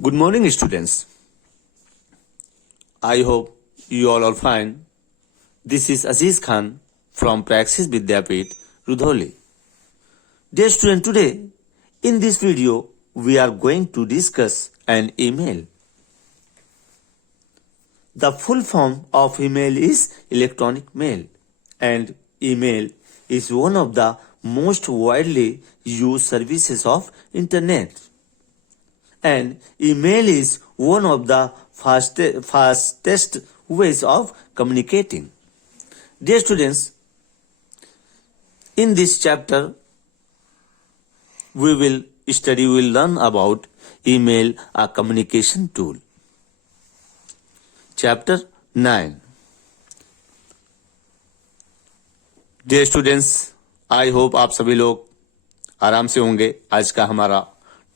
Good morning, students. I hope you all are fine. This is Aziz Khan from Praxis Vidyapeeth, Rudholi. Dear student, today in this video we are going to discuss an email. The full form of email is electronic mail, and email is one of the most widely used services of internet. And email is one of the fastest ways of communicating. Dear students, in this chapter we will learn about email, a communication tool. Chapter 9. Dear students, I hope आप सभी लोग आराम से होंगे. आज का हमारा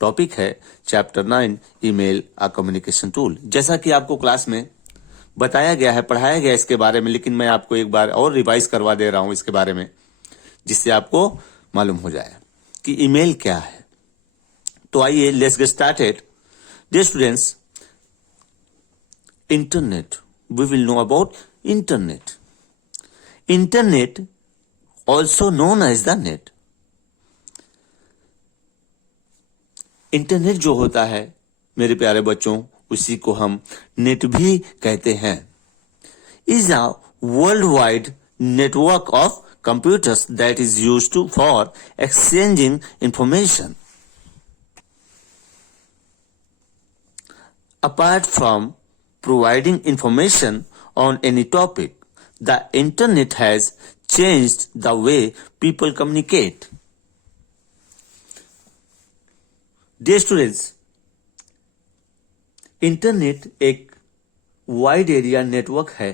topic है chapter 9, email a communication tool. जैसा कि आपको क्लास में बताया गया है, पढ़ाया गया इसके बारे में, लेकिन मैं आपको एक बार और रिवाइज करवा दे रहा हूं इसके बारे में, जिससे आपको मालूम हो जाए कि ईमेल क्या है. तो आइए let's get started. Dear students, internet, we will know about internet. Internet also known as the net. Internet जो होता है मेरे प्यारे बच्चों, उसी को हम नेट भी कहते हैं. Is a world wide network of computers that is used to for exchanging information. Apart from providing information on any topic, the internet has changed the way people communicate. Dear students, internet एक wide area network है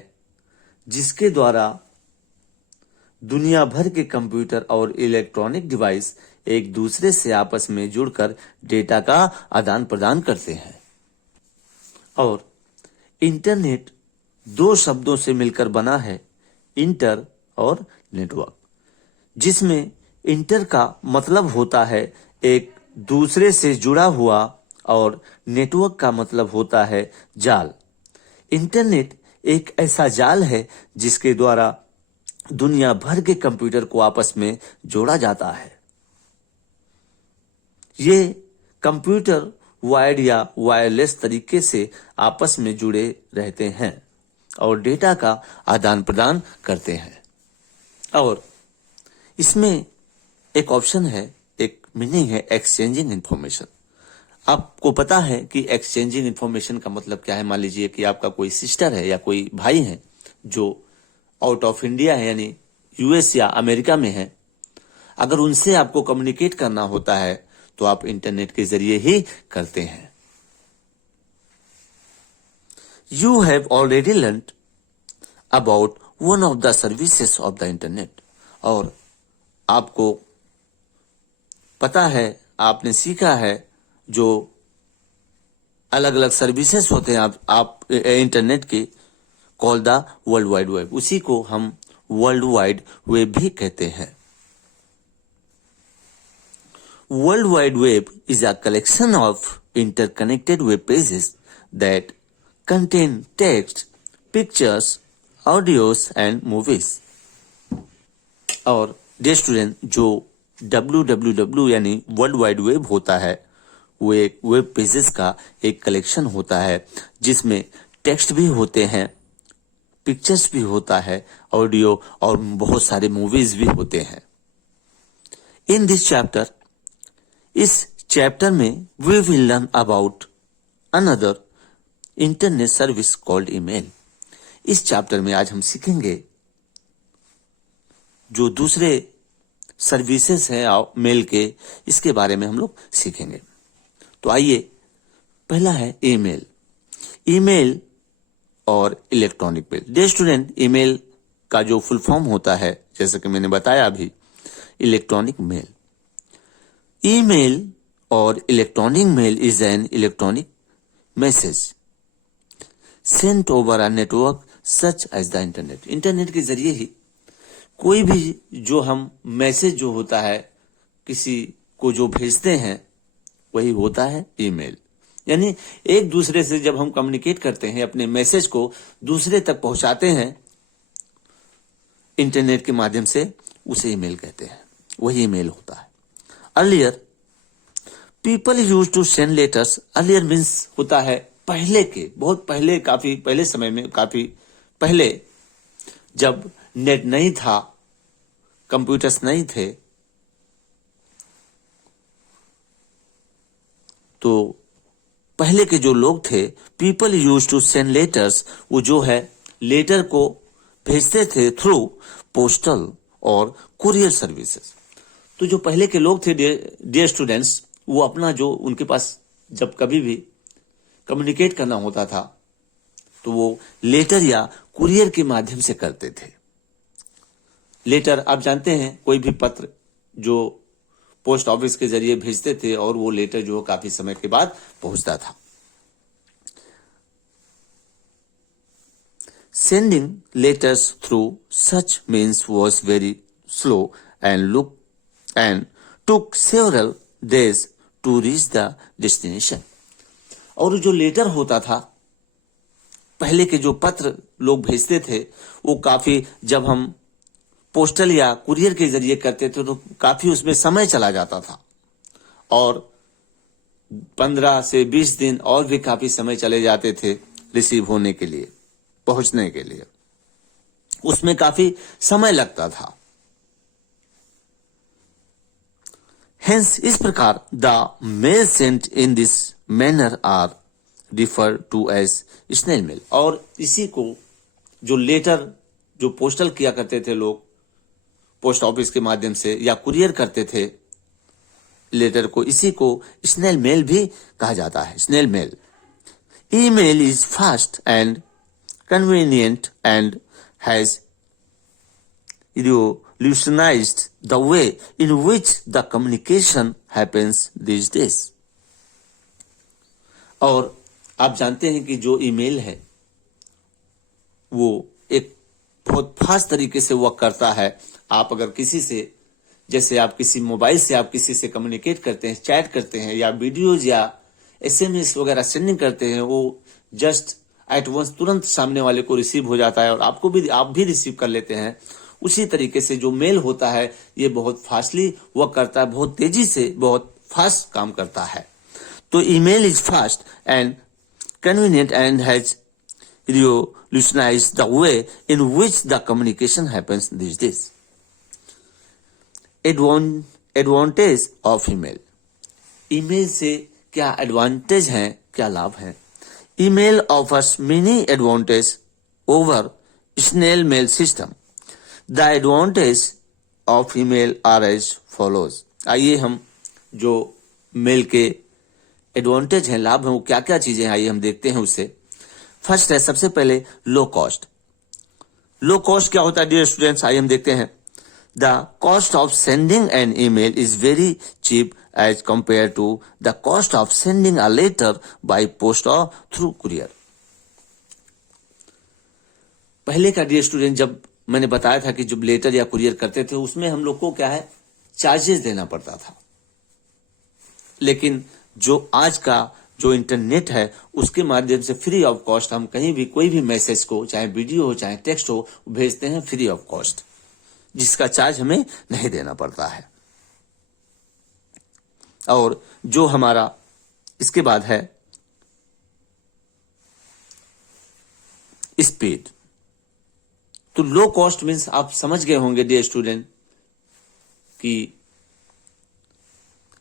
जिसके द्वारा दुनिया भर के computer और electronic device एक दूसरे से आपस में जुड़कर डेटा का आदान प्रदान करते हैं. और इंटरनेट दो शब्दों से मिलकर बना है, इंटर और नेटवर्क, जिसमें इंटर का मतलब होता है एक दूसरे से जुड़ा हुआ और नेटवर्क का मतलब होता है जाल. इंटरनेट एक ऐसा जाल है जिसके द्वारा दुनिया भर के कंप्यूटर को आपस में जोड़ा जाता है. ये कंप्यूटर वायर्ड या वायरलेस तरीके से आपस में जुड़े रहते हैं और डेटा का आदान प्रदान करते हैं. और इसमें एक ऑप्शन है, एक मीनिंग है, एक्सचेंजिंग इंफॉर्मेशन. आपको पता है कि एक्सचेंजिंग इंफॉर्मेशन का मतलब क्या है. मान लीजिए कि आपका कोई सिस्टर है या कोई भाई है जो आउट ऑफ इंडिया है, यानी यूएस या अमेरिका में है. अगर उनसे आपको कम्युनिकेट करना होता है तो आप इंटरनेट के जरिए ही करते हैं. You have already learned about one of the services of the internet. और आपको पता है, आपने सीखा है जो अलग अलग सर्विसेज होते हैं आप इंटरनेट के, call the world wide web. उसी को हम वर्ल्ड वाइड वेब भी कहते हैं. World wide web is a collection of interconnected web pages that contain text, pictures, audios and movies. और डियर स्टूडेंट, जो www यानी वर्ल्ड वाइड वेब होता है वो एक वेब पेजेस का एक कलेक्शन होता है जिसमें टेक्स्ट भी होते हैं, पिक्चर्स भी होता है, ऑडियो और बहुत सारे मूवीज भी होते हैं. इन दिस चैप्टर, इस चैप्टर में we will learn about another internet service called email. इस चैप्टर में आज हम सीखेंगे जो दूसरे सर्विसेज हैं मेल के, इसके बारे में हम लोग सीखेंगे. तो आइए, पहला है ईमेल. ईमेल और electronic mail. Dear student, email का जो फुल फॉर्म होता है, जैसे कि मैंने बताया अभी, इलेक्ट्रॉनिक मेल. ईमेल और electronic mail is an electronic message sent over a network such as the internet. Internet के जरिए ही कोई भी जो हम मैसेज जो होता है किसी को जो भेजते हैं वही होता है ईमेल. यानी एक दूसरे से जब हम कम्युनिकेट करते हैं, अपने मैसेज को दूसरे तक पहुंचाते हैं इंटरनेट के माध्यम से, उसे ईमेल कहते हैं, वही ईमेल होता है। Earlier people use to send letters. Earlier means होता है पहले के, बहुत पहले, काफी पहले समय में, काफी पहले जब नेट नहीं था, कंप्यूटर्स नहीं थे, तो पहले के जो लोग थे, people use to send letters, वो जो है लेटर को भेजते थे थ्रू पोस्टल और कुरियर सर्विसेज। तो जो पहले के लोग थे डियर स्टूडेंट्स, वो अपना जो उनके पास जब कभी भी कम्युनिकेट करना होता था तो वो लेटर या कुरियर के माध्यम से करते थे। लेटर आप जानते हैं, कोई भी पत्र जो पोस्ट ऑफिस के जरिए भेजते थे और वो लेटर जो काफी समय के बाद पहुंचता था। Sending letters through such means was very slow and took several days to reach the destination. और जो लेटर होता था, पहले के जो पत्र लोग भेजते थे, वो काफी, जब हम पोस्टल या कुरियर के जरिए करते थे तो काफी उसमें समय चला जाता था और 15 से 20 दिन और भी काफी समय चले जाते थे रिसीव होने के लिए, पहुंचने के लिए, उसमें काफी समय लगता था। हेंस इस प्रकार the mail sent in this manner are refer to as snail mail. और इसी को जो लेटर जो पोस्टल किया करते थे लोग पोस्ट ऑफिस के माध्यम से या कुरियर करते थे लेटर को, इसी को स्नेल मेल भी कहा जाता है। Snail mail. Email is fast and convenient and has revolutionized the way in which the communication happens these days। और आप जानते हैं कि जो ईमेल है वो एक बहुत फास्ट तरीके से वर्क करता है। आप अगर किसी से, जैसे आप किसी मोबाइल से आप किसी से कम्युनिकेट करते हैं, चैट करते हैं या वीडियोज या एसएमएस वगैरह सेंडिंग करते हैं, वो जस्ट एट वंस तुरंत सामने वाले को रिसीव हो जाता है और आपको भी, आप भी रिसीव कर लेते हैं। उसी तरीके से जो मेल होता है ये बहुत फास्टली वर्क करता है, बहुत तेजी से, बहुत फास्ट काम करता है। तो email is fast and convenient and has revolutionized the way in which the communication happens these days। Advantage of email. Email से क्या एडवांटेज हैं, क्या लाभ हैं? Email offers many advantage over snail mail system. The advantage of email are as follows. आइए हम जो mail के एडवांटेज हैं, लाभ हैं, वो क्या क्या चीजें हैं, आइए हम देखते हैं उससे। फर्स्ट है, सबसे पहले लो कॉस्ट। लो कॉस्ट क्या होता है डियर स्टूडेंट्स, आइए हम देखते हैं। The cost of sending an email is very cheap as compare to the cost of sending a letter by post और थ्रू कुरियर। पहले का डियर स्टूडेंट, जब मैंने बताया था कि जब लेटर या कुरियर करते थे उसमें हम लोग को क्या है, चार्जेस देना पड़ता था। लेकिन जो आज का जो इंटरनेट है उसके माध्यम से फ्री ऑफ कॉस्ट हम कहीं भी कोई भी मैसेज को, चाहे वीडियो हो चाहे टेक्स्ट हो, भेजते हैं फ्री ऑफ कॉस्ट, जिसका चार्ज हमें नहीं देना पड़ता है। और जो हमारा इसके बाद है स्पीड। तो लो कॉस्ट मीन्स आप समझ गए होंगे डियर स्टूडेंट कि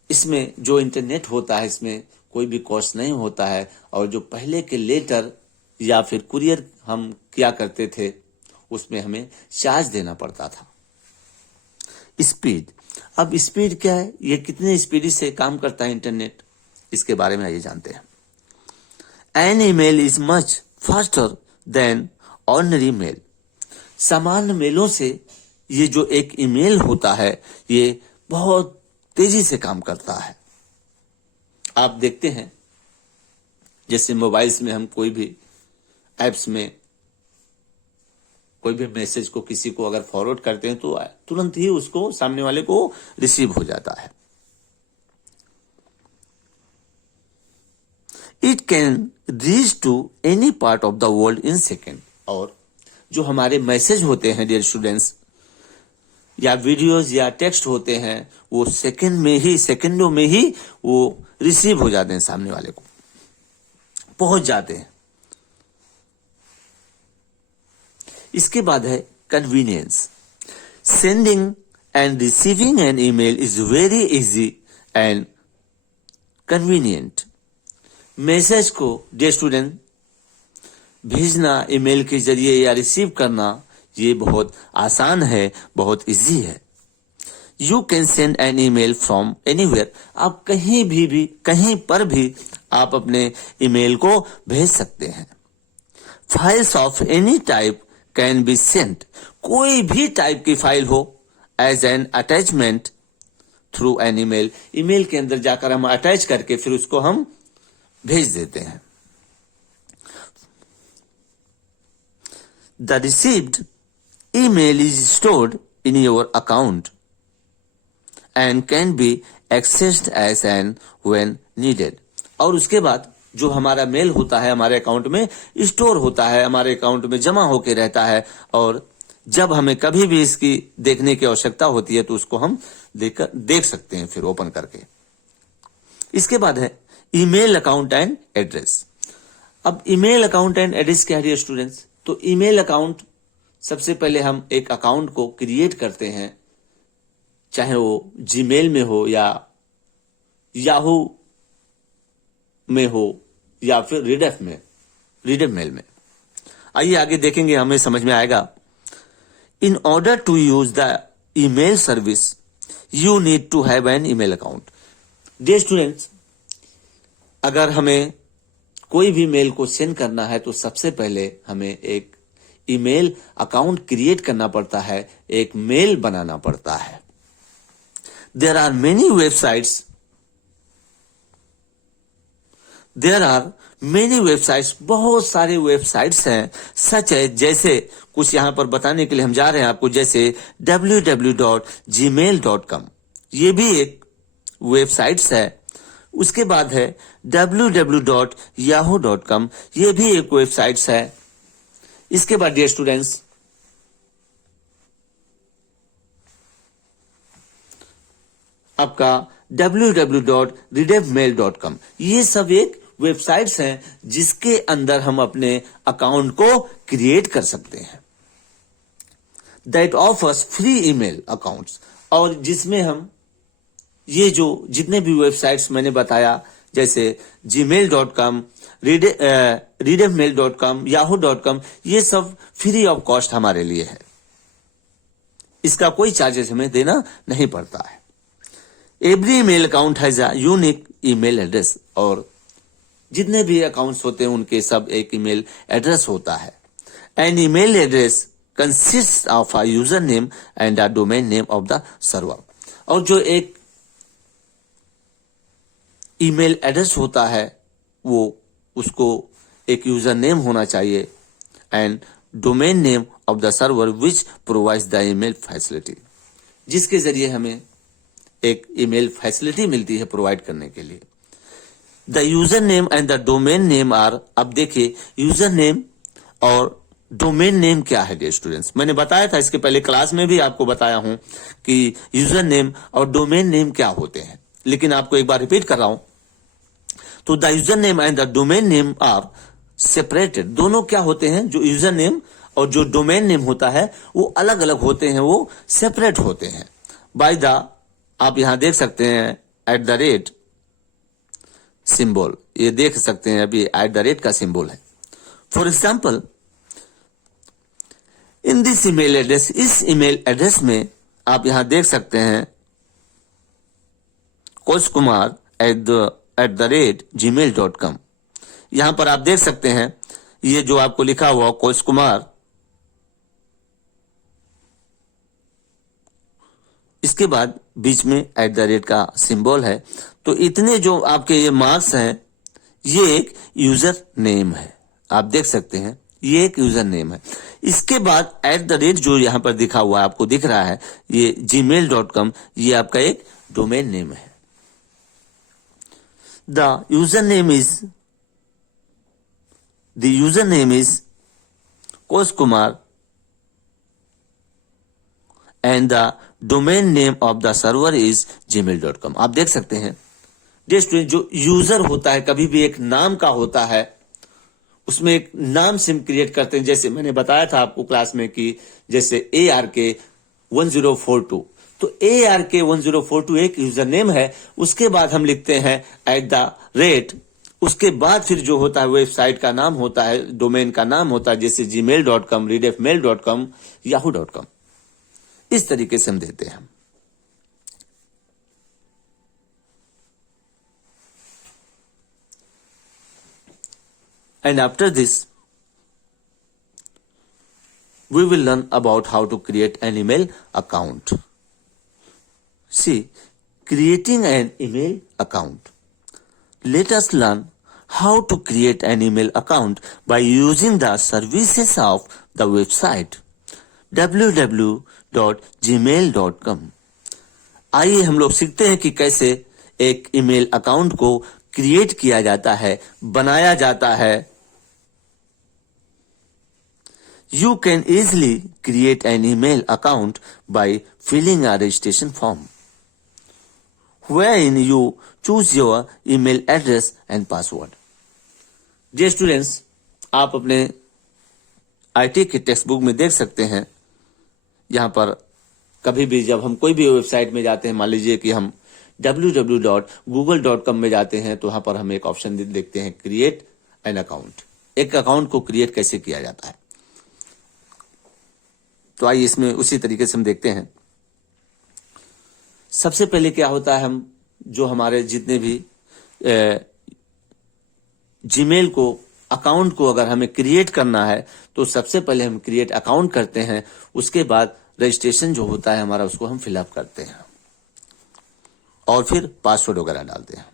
इसमें जो इंटरनेट होता है इसमें कोई भी कॉस्ट नहीं होता है। और जो पहले के लेटर या फिर कुरियर हम किया करते थे उसमें हमें चार्ज देना पड़ता था। स्पीड। अब स्पीड क्या है, ये कितने स्पीडी से काम करता है इंटरनेट, इसके बारे में आइए जानते हैं। An email is much faster than ordinary mail. सामान्य मेलों से ये जो एक ईमेल होता है ये बहुत तेजी से काम करता है। आप देखते हैं जैसे मोबाइल्स में हम कोई भी एप्स में कोई भी मैसेज को किसी को अगर फॉरवर्ड करते हैं तो तुरंत ही उसको सामने वाले को रिसीव हो जाता है। It can reach to any part of the world in second. और जो हमारे मैसेज होते हैं डियर स्टूडेंट्स, या वीडियोस या टेक्स्ट होते हैं, वो सेकंडों में ही वो रिसीव हो जाते हैं, सामने वाले को पहुंच जाते हैं। इसके बाद है convenience. Sending end receiving N email is very easy and convenient. Message को डियर स्टूडेंट भेजना ईमेल के जरिए या रिसीव करना, ये बहुत आसान है, बहुत इजी है। You can send an email from anywhere. आप कहीं पर भी आप अपने ईमेल को भेज सकते हैं। Files of any type can be sent. कोई भी टाइप की फाइल हो as an attachment through an email. Email के अंदर जाकर हम अटैच करके फिर उसको हम भेज देते हैं। The received email is stored in your account and can be accessed as and when needed। और उसके बाद जो हमारा मेल होता है हमारे अकाउंट में स्टोर होता है, हमारे अकाउंट में जमा होके रहता है, और जब हमें कभी भी इसकी देखने की आवश्यकता होती है तो उसको हम देख सकते हैं फिर ओपन करके। इसके बाद है ईमेल अकाउंट एंड एड्रेस। अब ईमेल अकाउंट एंड एड्रेस क्या है स्टूडेंट्स? तो ईमेल अकाउंट, सबसे पहले हम एक अकाउंट को क्रिएट करते हैं, चाहे वो जीमेल में हो या याहू में हो या फिर रीडफ मेल में। आइए आगे देखेंगे, हमें समझ में आएगा। In order to use the email service you need to have an email account. Dear students, अगर हमें कोई भी मेल को सेंड करना है तो सबसे पहले हमें एक ईमेल अकाउंट क्रिएट करना पड़ता है, एक मेल बनाना पड़ता है। देयर आर मेनी वेबसाइट्स, बहुत सारे वेबसाइट्स हैं, सच है, जैसे कुछ यहां पर बताने के लिए हम जा रहे हैं आपको, जैसे www.gmail.com, ये भी एक वेबसाइट्स है। उसके बाद है www.yahoo.com, ये भी एक वेबसाइट्स है। इसके बाद डियर स्टूडेंट्स, आपका www.readmail.com, ये सब एक वेबसाइट्स हैं जिसके अंदर हम अपने अकाउंट को क्रिएट कर सकते हैं। That offers free email accounts, और जिसमें हम ये जो जितने भी वेबसाइट्स मैंने बताया, जैसे gmail.com, readmail.com, yahoo.com, ये सब फ्री ऑफ कॉस्ट हमारे लिए है, इसका कोई चार्जेस हमें देना नहीं पड़ता है। Every email account has a unique email address, और जितने भी अकाउंट्स होते हैं उनके सब एक ईमेल एड्रेस होता है। An email address consist of a user name and a domain name of the server. और जो एक ईमेल एड्रेस होता है वो उसको एक यूजर नेम होना चाहिए and domain name of the server which provides the email facility, जिसके जरिए हमें एक ईमेल फैसिलिटी मिलती है प्रोवाइड करने के लिए। The user name and the domain name are, अब देखिए यूजर नेम और डोमेन नेम क्या है डियर स्टूडेंट्स। मैंने बताया था इसके पहले क्लास में भी आपको बताया हूं कि यूजर नेम और डोमेन नेम क्या होते हैं, लेकिन आपको एक बार रिपीट कर रहा हूं। तो the user name and the domain name are separated. दोनों क्या होते हैं, जो यूजर नेम और जो डोमेन नेम होता है वो अलग अलग होते हैं, वो सेपरेट होते हैं बाय द, आप यहां देख सकते हैं @ सिंबल, ये देख सकते हैं अभी @ का सिंबल है। For example, in this email address, इस ईमेल एड्रेस में आप यहां देख सकते हैं koshkumar@gmail.com। यहां पर आप देख सकते हैं ये जो आपको लिखा हुआ कोश कुमार, इसके बाद बीच में @ का सिंबल है। तो इतने जो आपके ये मार्क्स हैं, ये एक यूजर नेम है, आप देख सकते हैं ये एक यूजर नेम है। इसके बाद @ जो यहां पर दिखा हुआ है आपको दिख रहा है, ये gmail.com, ये आपका एक डोमेन नेम है। The user name is the user name is Kosh Kumar and the domain name of the server is gmail.com। आप देख सकते हैं डियर स्टूडेंट, जो यूजर होता है कभी भी एक नाम का होता है, उसमें एक नाम सिम क्रिएट करते हैं। जैसे मैंने बताया था आपको क्लास में कि जैसे ARK1042, तो ARK1042 एक यूजर नेम है। उसके बाद हम लिखते हैं @, उसके बाद फिर जो होता है वेबसाइट का नाम होता है, डोमेन का नाम होता है, जैसे gmail.com, readfmail.com, yahoo.com। इस तरीके से हम देते हैं। And after this, we will learn about how to create an email account. See, creating an email account. Let us learn how to create an email account by using the services of the website www.gmail.com। आइए हम लोग सीखते हैं कि कैसे एक email account को create किया जाता है, बनाया जाता है। You can easily create an email account by filling a registration form, wherein you choose your email address and password. Dear students, आप अपने IT के टेक्स्ट बुक में देख सकते हैं, यहाँ पर कभी भी जब हम कोई भी वेबसाइट में जाते हैं, मान लीजिए कि हम www.google.com में जाते हैं, तो वहां पर हम एक ऑप्शन देखते हैं क्रिएट एन अकाउंट। एक अकाउंट को क्रिएट कैसे किया जाता है, तो आइए इसमें उसी तरीके से हम देखते हैं। सबसे पहले क्या होता है, हम जो हमारे जितने भी जीमेल को अकाउंट को अगर हमें क्रिएट करना है, तो सबसे पहले हम क्रिएट अकाउंट करते हैं। उसके बाद रजिस्ट्रेशन जो होता है हमारा, उसको हम फिलअप करते हैं और फिर पासवर्ड वगैरह डालते हैं।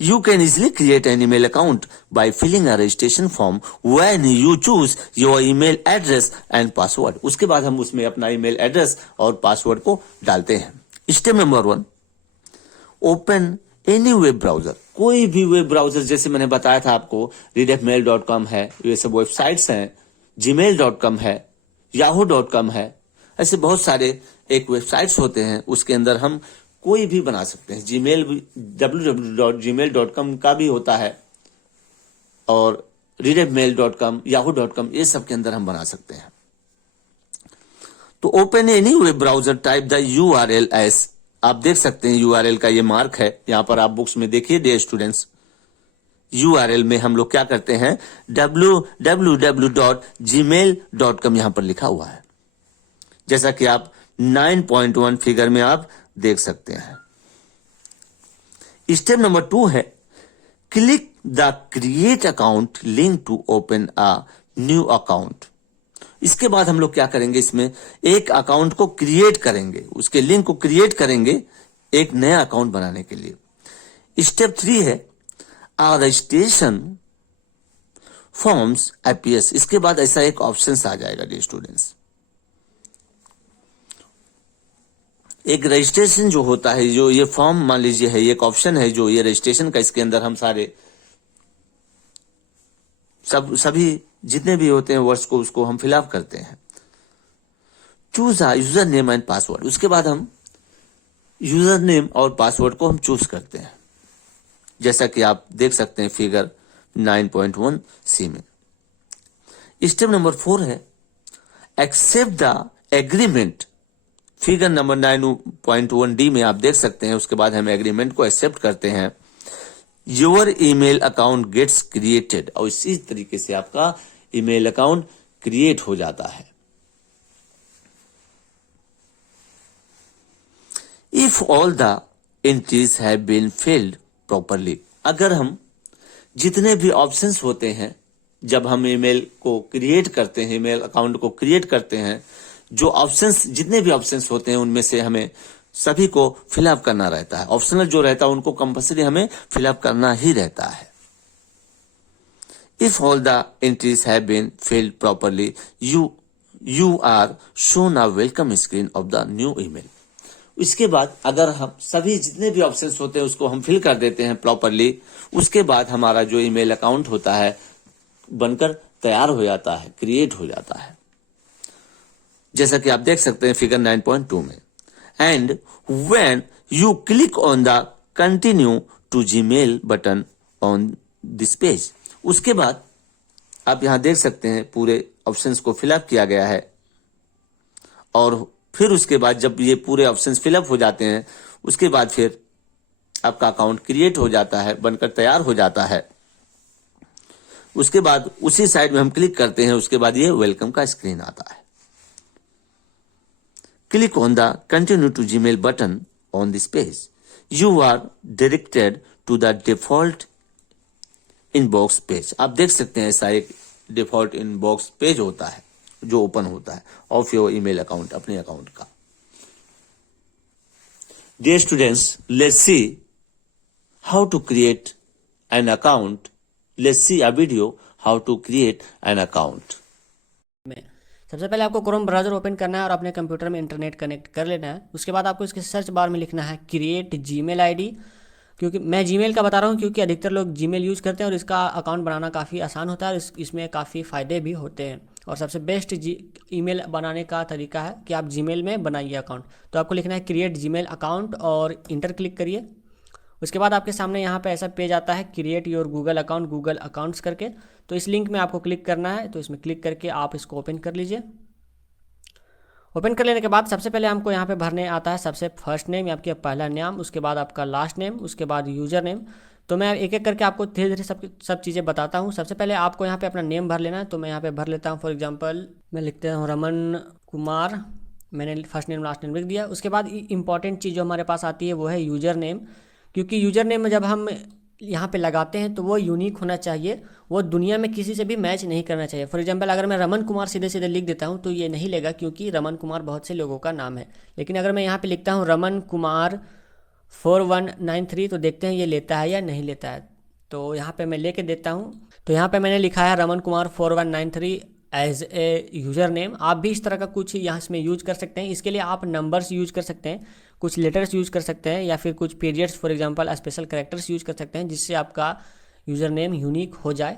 You can easily create an email account by filling a registration form when you choose your email address and password। उसके बाद हम उसमें अपना ईमेल एड्रेस और पासवर्ड को डालते हैं। Step number 1, open any web browser. कोई भी वेब ब्राउजर, जैसे मैंने बताया था आपको, readfmail.com है, ये सब वेबसाइट्स हैं, gmail.com है, yahoo.com है, ऐसे बहुत सारे एक वेबसाइट्स होते हैं। उसके अंदर हम कोई भी बना सकते हैं। जीमेल www.gmail.com का भी होता है और readfmail.com, yahoo.com, ये सब के अंदर हम बना सकते हैं। तो open any web browser, type the URL S. आप देख सकते हैं URL का ये मार्क है, यहां पर आप बुक्स में देखिए डियर स्टूडेंट्स। URL में हम लोग क्या करते हैं, www.gmail.com यहां पर लिखा हुआ है, जैसा कि आप 9.1 फिगर में आप देख सकते हैं। स्टेप नंबर 2 है click the create account link to open a new account. इसके बाद हम लोग क्या करेंगे, इसमें एक अकाउंट को क्रिएट करेंगे, उसके लिंक को क्रिएट करेंगे एक नया अकाउंट बनाने के लिए। स्टेप 3 है रजिस्ट्रेशन फॉर्म्स अपीयर्स। इसके बाद ऐसा एक ऑप्शन आ जाएगा डियर स्टूडेंट्स, एक रजिस्ट्रेशन जो होता है, जो ये फॉर्म मान लीजिए है, ये एक ऑप्शन है जो ये रजिस्ट्रेशन का, इसके अंदर हम सारे सभी जितने भी होते हैं वर्ड्स को, उसको हम फिलअप करते हैं। Choose a user name and password. उसके बाद हम यूजर नेम और पासवर्ड को हम चूज करते हैं, जैसा कि आप देख सकते हैं फिगर 9.1 सी में। स्टेप नंबर 4 है accept the agreement. Figure number 9.1 D में आप देख सकते हैं। उसके बाद हम एग्रीमेंट को एक्सेप्ट करते हैं। Your email account gets created, और इसी तरीके से आपका ईमेल अकाउंट क्रिएट हो जाता है। If all the entries have been filled properly. अगर हम जितने भी ऑप्शंस होते हैं, जब हम ईमेल को क्रिएट करते हैं, ईमेल अकाउंट को क्रिएट करते हैं, जो ऑप्शंस, जितने भी ऑप्शंस होते हैं, उनमें से हमें सभी को फिलअप करना रहता है। ऑप्शनल जो रहता है उनको कंपल्सरी हमें फिलअप करना ही रहता है। If all the entries have been filled properly you are shown a welcome screen of the new email. इसके बाद अगर हम सभी जितने भी ऑप्शंस होते हैं उसको हम फिल कर देते हैं प्रॉपरली, उसके बाद हमारा जो ईमेल अकाउंट होता है बनकर तैयार हो जाता है, क्रिएट हो जाता है, जैसा कि आप देख सकते हैं फिगर 9.2 में। And when you click on the continue to Gmail button on this page, उसके बाद आप यहां देख सकते हैं पूरे ऑप्शंस को फिलअप किया गया है। और फिर उसके बाद जब ये पूरे ऑप्शंस फिलअप हो जाते हैं, उसके बाद फिर आपका अकाउंट क्रिएट हो जाता है, बनकर तैयार हो जाता है। उसके बाद उसी साइड में हम क्लिक करते हैं, उसके बाद ये वेलकम का स्क्रीन आता है। Click on the continue to Gmail button on this page, you are directed to the default inbox page. आप देख सकते हैं ऐसा एक डिफॉल्ट इनबॉक्स पेज होता है जो ओपन होता है ऑफ योर ईमेल अकाउंट, अपने अकाउंट का। Dear students, let's see how to create an account. Let's see a video how to create an account. में सबसे पहले आपको क्रोम ब्राउज़र ओपन करना है और अपने कंप्यूटर में इंटरनेट कनेक्ट कर लेना है। उसके बाद आपको इसके सर्च बार में लिखना है क्रिएट जीमेल आईडी। क्योंकि मैं जीमेल का बता रहा हूँ क्योंकि अधिकतर लोग जीमेल यूज़ करते हैं और इसका अकाउंट बनाना काफ़ी आसान होता है और इसमें काफ़ी फ़ायदे भी होते हैं। और सबसे बेस्ट ईमेल बनाने का तरीका है कि आप जीमेल में बनाइए अकाउंट। तो आपको लिखना है क्रिएट जीमेल अकाउंट और इंटर क्लिक करिए। उसके बाद आपके सामने यहाँ पे ऐसा पेज आता है create your Google account, Google accounts करके। तो इस लिंक में आपको क्लिक करना है। तो इसमें क्लिक करके आप इसको ओपन कर लीजिए। ओपन कर लेने के बाद सबसे पहले हमको यहाँ पे भरने आता है सबसे फर्स्ट नेम, आपका पहला नाम, उसके बाद आपका लास्ट नेम, उसके बाद यूज़र नेम। तो मैं एक एक करके आपको धीरे धीरे सब चीज़ें बताता हूँ। सबसे पहले आपको यहाँ पे अपना नेम भर लेना है। तो मैं यहाँ पे भर लेता हूँ, फॉर एग्जांपल मैं लिखता हूँ रमन कुमार। मैंने फर्स्ट नेम लास्ट नेम लिख दिया। उसके बाद इंपॉर्टेंट चीज़ जो हमारे पास आती है वो है यूज़र नेम। क्योंकि यूज़र नेम में जब हम यहाँ पे लगाते हैं तो वो यूनिक होना चाहिए, वो दुनिया में किसी से भी मैच नहीं करना चाहिए। फॉर एग्जांपल अगर मैं रमन कुमार सीधे सीधे लिख देता हूँ तो ये नहीं लेगा, क्योंकि रमन कुमार बहुत से लोगों का नाम है। लेकिन अगर मैं यहाँ पे लिखता हूँ रमन कुमार 4193 तो देखते हैं ये लेता है या नहीं लेता है। तो यहाँ पे मैं लेके देता हूँ। तो यहाँ पे मैंने लिखा है Raman Kumar 4193 as a user name. आप भी इस तरह का कुछ यहाँ इसमें यूज कर सकते हैं। इसके लिए आप नंबर्स यूज कर सकते हैं, कुछ लेटर्स यूज कर सकते हैं, या फिर कुछ periods for example special characters use कर सकते हैं, जिससे आपका यूज़र नेम यूनिक हो जाए।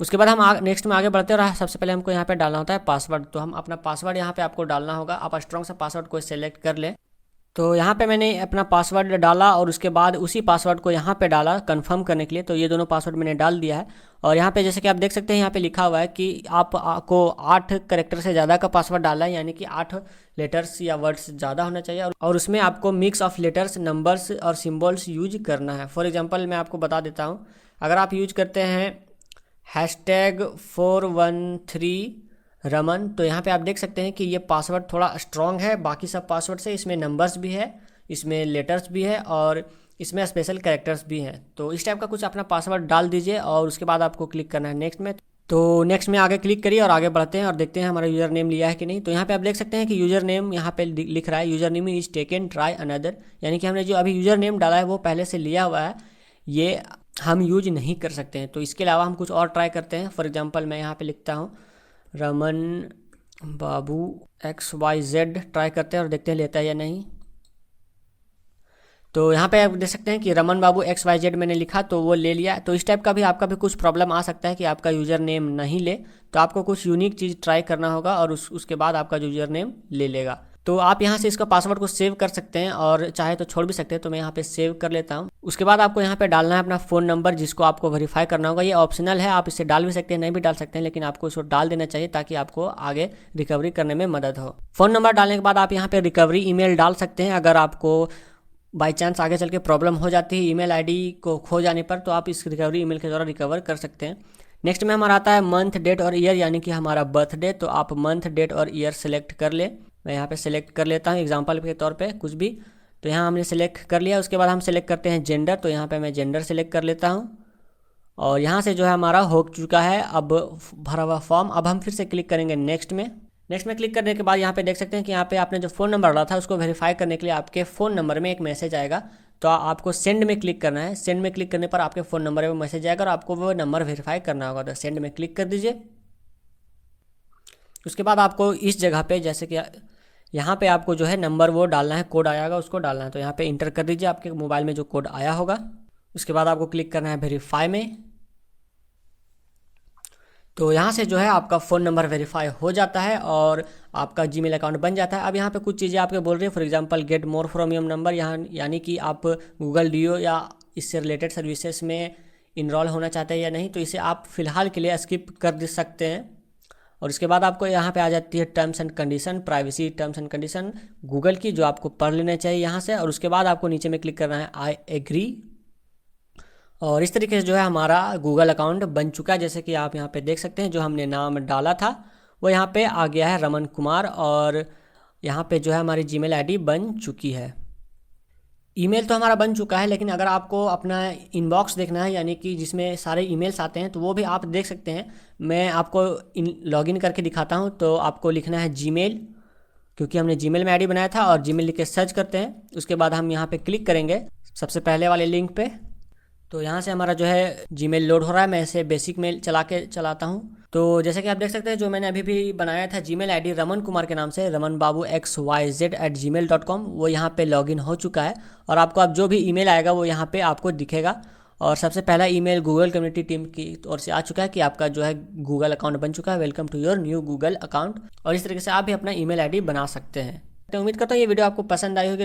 उसके बाद हम नेक्स्ट में आगे बढ़ते हैं और सबसे पहले हमको यहाँ पे डालना होता है पासवर्ड। तो हम अपना पासवर्ड यहाँ पे आपको डालना होगा। आप स्ट्रॉन्ग सा पासवर्ड को सेलेक्ट कर लें। तो यहाँ पे मैंने अपना पासवर्ड डाला और उसके बाद उसी पासवर्ड को यहाँ पे डाला कंफर्म करने के लिए। तो ये दोनों पासवर्ड मैंने डाल दिया है। और यहाँ पे जैसे कि आप देख सकते हैं यहाँ पे लिखा हुआ है कि आपको 8 कैरेक्टर से ज़्यादा का पासवर्ड डालना है, यानी कि 8 लेटर्स या वर्ड्स ज़्यादा होना चाहिए। और उसमें आपको मिक्स ऑफ लेटर्स, नंबर्स और सिम्बल्स यूज करना है। फॉर एग्जाम्पल मैं आपको बता देता हूँ, अगर आप यूज करते हैं #413 रमन, तो यहाँ पे आप देख सकते हैं कि ये पासवर्ड थोड़ा स्ट्रॉन्ग है बाकी सब पासवर्ड से। इसमें नंबर्स भी है, इसमें लेटर्स भी है और इसमें स्पेशल कैरेक्टर्स भी हैं। तो इस टाइप का कुछ अपना पासवर्ड डाल दीजिए और उसके बाद आपको क्लिक करना है नेक्स्ट में। तो नेक्स्ट में आगे क्लिक करिए और आगे बढ़ते हैं और देखते हैं हमारा यूज़र नेम लिया है कि नहीं। तो यहाँ पे आप देख सकते हैं कि यूज़र नेम यहाँ पे लिख रहा है user name is taken try another, यानी कि हमने जो अभी यूज़र नेम डाला है वो पहले से लिया हुआ है, ये हम यूज नहीं कर सकते हैं। तो इसके अलावा हम कुछ और ट्राई करते हैं। फॉर एग्जाम्पल मैं यहाँ पर लिखता हूँ रमन बाबू XYZ, ट्राई करते हैं और देखते हैं लेता है या नहीं। तो यहाँ पे आप देख सकते हैं कि रमन बाबू XYZ मैंने लिखा तो वो ले लिया। तो इस टाइप का भी आपका भी कुछ प्रॉब्लम आ सकता है कि आपका यूज़र नेम नहीं ले, तो आपको कुछ यूनिक चीज़ ट्राई करना होगा और उसके बाद आपका यूज़र नेम ले लेगा। तो आप यहाँ से इसका पासवर्ड को सेव कर सकते हैं और चाहे तो छोड़ भी सकते हैं। तो मैं यहाँ पे सेव कर लेता हूँ। उसके बाद आपको यहाँ पे डालना है अपना फ़ोन नंबर, जिसको आपको वेरीफाई करना होगा। ये ऑप्शनल है, आप इसे डाल भी सकते हैं, नहीं भी डाल सकते हैं, लेकिन आपको इसको डाल देना चाहिए ताकि आपको आगे रिकवरी करने में मदद हो। फ़ोन नंबर डालने के बाद आप यहाँ पे रिकवरी ईमेल डाल सकते हैं। अगर आपको बाई चांस आगे चल के प्रॉब्लम हो जाती है ईमेल आईडी को खो जाने पर, तो आप इस रिकवरी ईमेल के द्वारा रिकवर कर सकते हैं। नेक्स्ट में हमारा आता है मंथ, डेट और ईयर, यानी कि हमारा बर्थडे। तो आप मंथ, डेट और ईयर सेलेक्ट कर ले। मैं यहाँ पे सेलेक्ट कर लेता हूँ एग्जांपल के तौर पे कुछ भी। तो यहाँ हमने सेलेक्ट कर लिया। उसके बाद हम सेलेक्ट करते हैं जेंडर। तो यहाँ पे मैं जेंडर सेलेक्ट कर लेता हूँ और यहाँ से जो है हमारा हो चुका है अब भरा हुआ फॉर्म। अब हम फिर से क्लिक करेंगे नेक्स्ट में। नेक्स्ट में क्लिक करने के बाद यहाँ पे देख सकते हैं कि यहाँ पे आपने जो फ़ोन नंबर डाला था उसको वेरीफाई करने के लिए आपके फ़ोन नंबर में एक मैसेज आएगा। तो आपको सेंड में क्लिक करना है। सेंड में क्लिक करने पर आपके फ़ोन नंबर में मैसेज आएगा और आपको वो नंबर वेरीफाई करना होगा। तो सेंड में क्लिक कर दीजिए। उसके बाद आपको इस जगह पे जैसे कि यहाँ पे आपको जो है नंबर वो डालना है, कोड आएगा उसको डालना है। तो यहाँ पे इंटर कर दीजिए आपके मोबाइल में जो कोड आया होगा। उसके बाद आपको क्लिक करना है वेरीफाई में। तो यहाँ से जो है आपका फ़ोन नंबर वेरीफाई हो जाता है और आपका जीमेल अकाउंट बन जाता है। अब यहाँ पे कुछ चीज़ें आपके बोल रही है, for example get more from your number, यहाँ यानी कि आप गूगल डीओ या इससे रिलेटेड सर्विसेज में इनरोल होना चाहते हैं या नहीं, तो इसे आप फिलहाल के लिए स्किप कर दे सकते हैं। और इसके बाद आपको यहाँ पे आ जाती है terms and condition, privacy terms and condition Google की, जो आपको पढ़ लेना चाहिए यहाँ से। और उसके बाद आपको नीचे में क्लिक करना है आई एग्री। और इस तरीके से जो है हमारा गूगल अकाउंट बन चुका है। जैसे कि आप यहाँ पे देख सकते हैं, जो हमने नाम डाला था वो यहाँ पे आ गया है रमन कुमार, और यहाँ पे जो है हमारी जीमेल आईडी बन चुकी है। ईमेल तो हमारा बन चुका है, लेकिन अगर आपको अपना इनबॉक्स देखना है, यानी कि जिसमें सारे ईमेल्स आते हैं, तो वो भी आप देख सकते हैं। मैं आपको लॉगिन करके दिखाता हूँ। तो आपको लिखना है जीमेल, क्योंकि हमने जीमेल में आईडी बनाया था, और जीमेल लिख के सर्च करते हैं। उसके बाद हम यहाँ पे क्लिक करेंगे सबसे पहले वाले लिंक पे। तो यहाँ से हमारा जो है जीमेल लोड हो रहा है। मैं इसे बेसिक मेल चलाता हूँ। तो जैसे कि आप देख सकते हैं, जो मैंने अभी भी बनाया था जीमेल आईडी रमन कुमार के नाम से, ramanbabu@yz@gmail.com, वो यहाँ पे लॉगिन हो चुका है। और आपको अब जो भी ईमेल आएगा वो यहाँ पे आपको दिखेगा। और सबसे पहला ईमेल गूगल कम्युनिटी टीम की ओर से आ चुका है कि आपका जो है गूगल अकाउंट बन चुका है, welcome to your new Google account. और इस तरीके से आप भी अपना ईमेल आईडी बना सकते हैं। तो उम्मीद करता हूँ ये वीडियो आपको पसंद आई होगी।